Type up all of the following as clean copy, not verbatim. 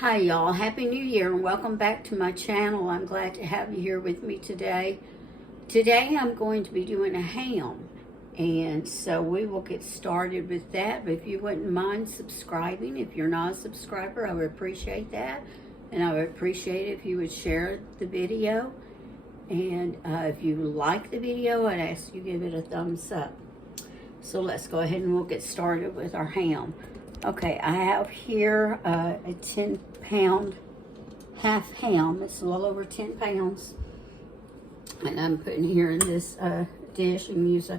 Hi y'all, Happy New Year and welcome back to my channel. I'm glad to have you here with me today. Today I'm going to be doing a ham, and so we will get started with that. But if you wouldn't mind subscribing, if you're not a subscriber, I would appreciate that. And I would appreciate it if you would share the video. And if you like the video, I'd ask you give it a thumbs up. So let's go ahead and we'll get started with our ham. Okay, I have here a 10-pound half ham. It's a little over 10 pounds. And I'm putting here in this dish. You can use a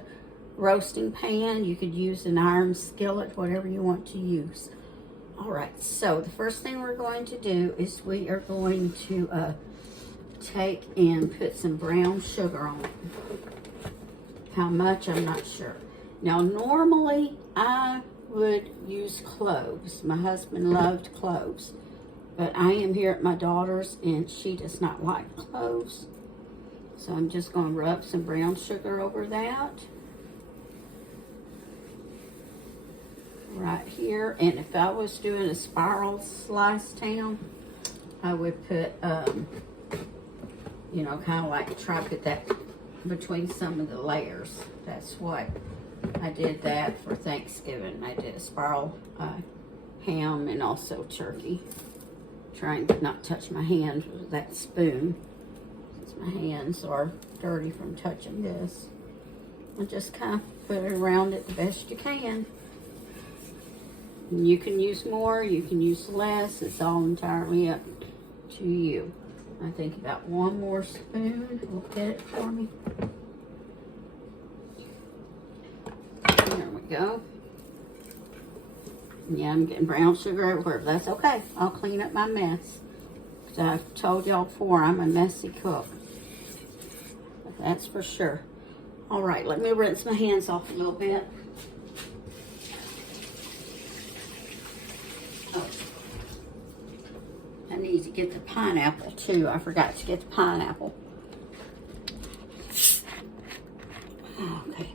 roasting pan. You could use an iron skillet, whatever you want to use. All right, so the first thing we're going to do is we are going to take and put some brown sugar on it. How much, I'm not sure. Now, normally I would use cloves. My husband loved cloves, but I am here at my daughter's and she does not like cloves. So I'm just going to rub some brown sugar over that. Right here. And if I was doing a spiral sliced ham, I would put, you know, kind of like try to put that between some of the layers. That's what I did that for Thanksgiving. I did a spiral ham and also turkey. Trying to not touch my hands with that spoon, since my hands are dirty from touching this. And just kind of put it around it the best you can. And you can use more, you can use less. It's all entirely up to you. I think about one more spoon will get it for me. There we go. Yeah, I'm getting brown sugar everywhere, but that's okay. I'll clean up my mess. Because I've told y'all before, I'm a messy cook. That's for sure. All right, let me rinse my hands off a little bit. Oh, I need to get the pineapple too. I forgot to get the pineapple. Okay.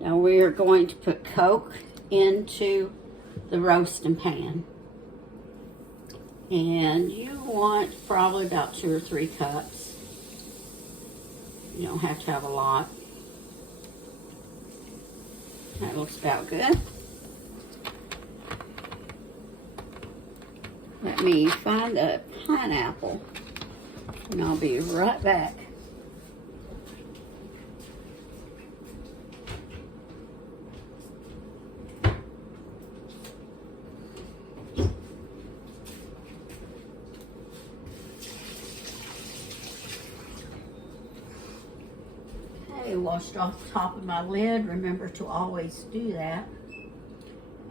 Now we are going to put Coke into the roasting pan. And you want probably about 2 or 3 cups. You don't have to have a lot. That looks about good. Let me find a pineapple and I'll be right back. Washed off the top of my lid. Remember to always do that.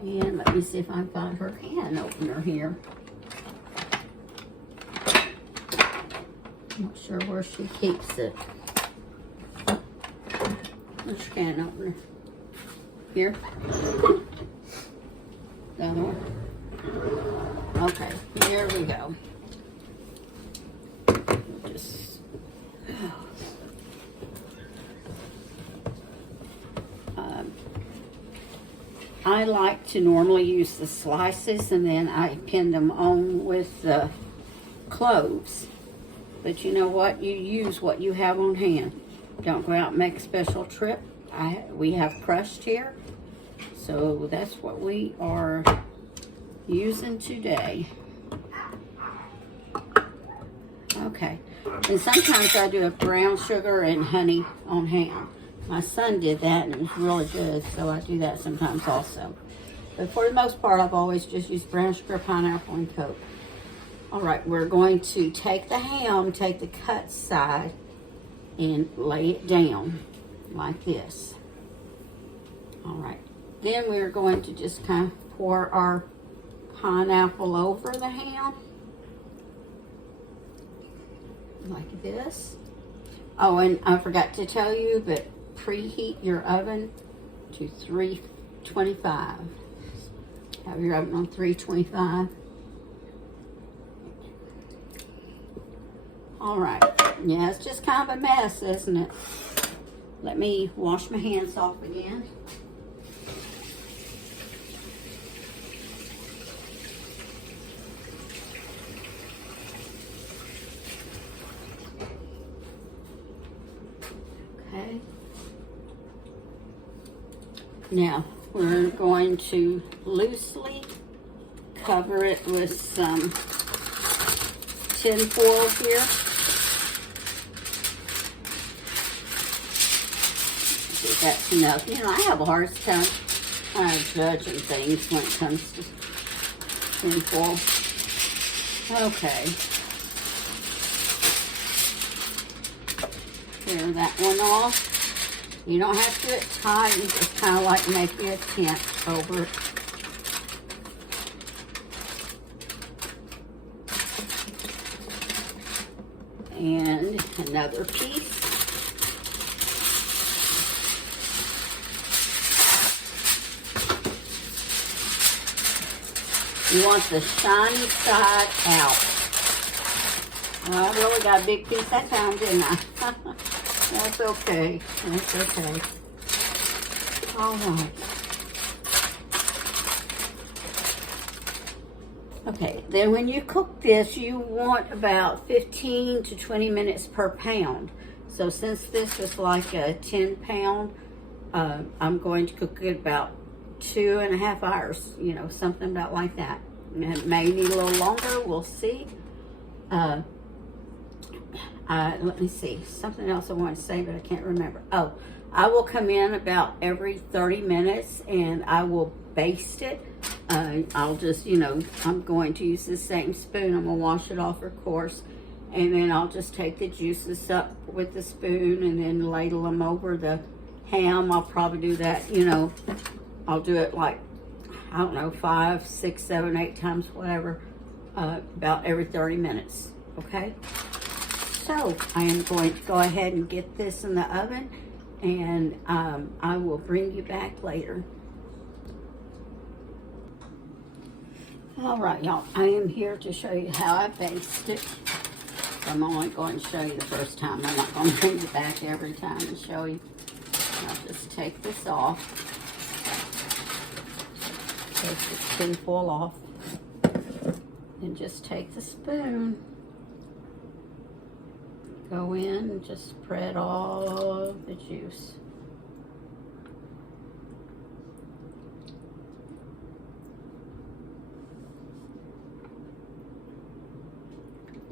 And let me see if I can find her can opener here. I'm not sure where she keeps it. Where's your can opener? Here? The other one? Okay, here we go. Just... I like to normally use the slices and then I pin them on with the cloves. But you know what? You use what you have on hand. Don't go out and make a special trip. We have crushed here. So that's what we are using today. Okay. And sometimes I do a brown sugar and honey on ham. My son did that and it was really good, so I do that sometimes also. But for the most part, I've always just used brown sugar, pineapple, and Coke. All right, we're going to take the ham, take the cut side, and lay it down like this. All right, then we're going to just kind of pour our pineapple over the ham. Like this. Oh, and I forgot to tell you, but preheat your oven to 325. Have your oven on 325. All right. Yeah, it's just kind of a mess, isn't it? Let me wash my hands off again. Now, we're going to loosely cover it with some tin foil here. I think that's enough. You know, I have a hard time judging things when it comes to tin foil. Okay. Clear that one off. You don't have to do it tight. You just kind of like making a tent over it. And another piece. You want the shiny side out. Well, I really got a big piece that time, didn't I? That's okay. That's okay. All right. Okay, then when you cook this, you want about 15 to 20 minutes per pound. So since this is like a 10 pound, I'm going to cook it about 2.5 hours, you know, something about like that. And it may need a little longer, we'll see. Let me see, something else I want to say, but I can't remember. Oh, I will come in about every 30 minutes and I will baste it. I'll just, you know, I'm going to use the same spoon. I'm going to wash it off, of course. And then I'll just take the juices up with the spoon and then ladle them over the ham. I'll probably do that, you know, I'll do it like, I don't know, 5, 6, 7, 8 times, whatever, about every 30 minutes, okay? So I am going to go ahead and get this in the oven, and I will bring you back later. All right, y'all, I am here to show you how I baste it. I'm only going to show you the first time. I'm not going to bring you back every time and show you. I'll just take this off. Take this tin foil off. And just take the spoon. Go in and just spread all of the juice.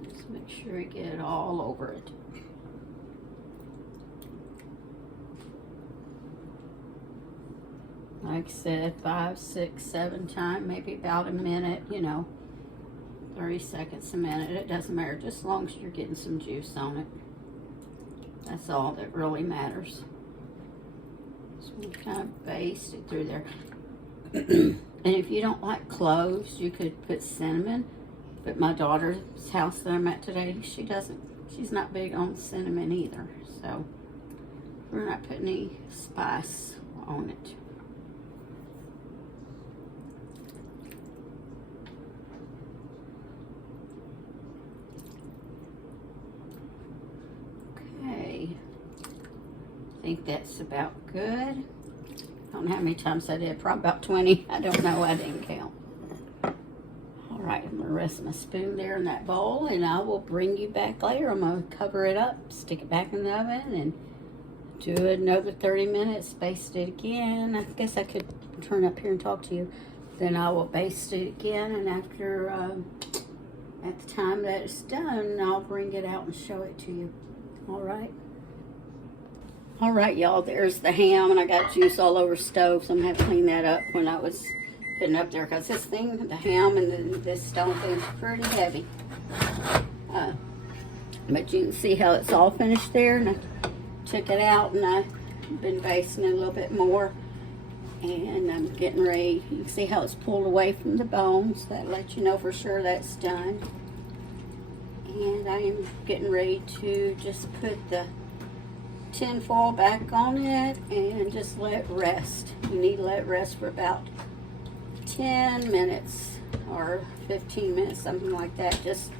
Just make sure you get it all over it. Like I said, 5, 6, 7 times, maybe about a minute, you know, 30 seconds a minute. It doesn't matter, just as long as you're getting some juice on it. That's all that really matters. So we kind of baste it through there. And if you don't like cloves, you could put cinnamon. But my daughter's house that I'm at today, she's not big on cinnamon either. So we're not putting any spice on it. I think that's about good. I don't know how many times I did, probably about 20. I don't know, I didn't count. All right, I'm gonna rest my spoon there in that bowl and I will bring you back later. I'm gonna cover it up, stick it back in the oven and do it another 30 minutes, baste it again. I guess I could turn up here and talk to you. Then I will baste it again, and after, at the time that it's done, I'll bring it out and show it to you. All right. All right, y'all, there's the ham, and I got juice all over the stove, so I'm going to have to clean that up when I was putting up there, because this thing, the ham and this stone thing is pretty heavy. But you can see how it's all finished there, and I took it out, and I've been basting it a little bit more, and I'm getting ready. You can see how it's pulled away from the bones. That lets you know for sure that's done. And I am getting ready to just put the tin foil back on it and just let it rest. You need to let it rest for about 10 minutes or 15 minutes, something like that. Just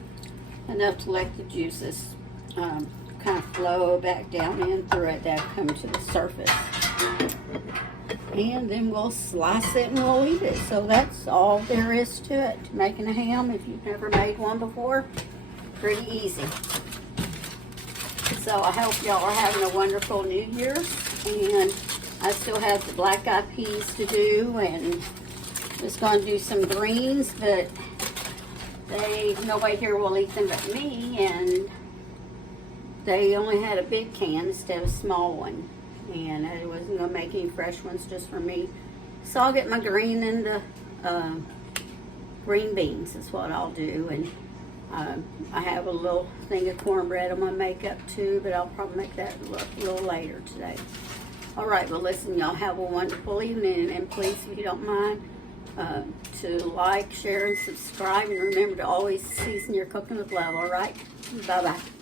enough to let the juices kind of flow back down in through it, that come to the surface. And then we'll slice it and we'll eat it. So that's all there is to it. Making a ham, if you've never made one before, pretty easy. So I hope y'all are having a wonderful New Year's, and I still have the black eyed peas to do, and just going to do some greens, but nobody here will eat them but me, and they only had a big can instead of a small one, and I wasn't going to make any fresh ones just for me. So I'll get my green and the green beans is what I'll do, and I have a little thing of cornbread I'm going to make up too, but I'll probably make that a little later today. All right, well listen, y'all have a wonderful evening, and please, if you don't mind, to like, share, and subscribe, and remember to always season your cooking with love, all right? Bye-bye.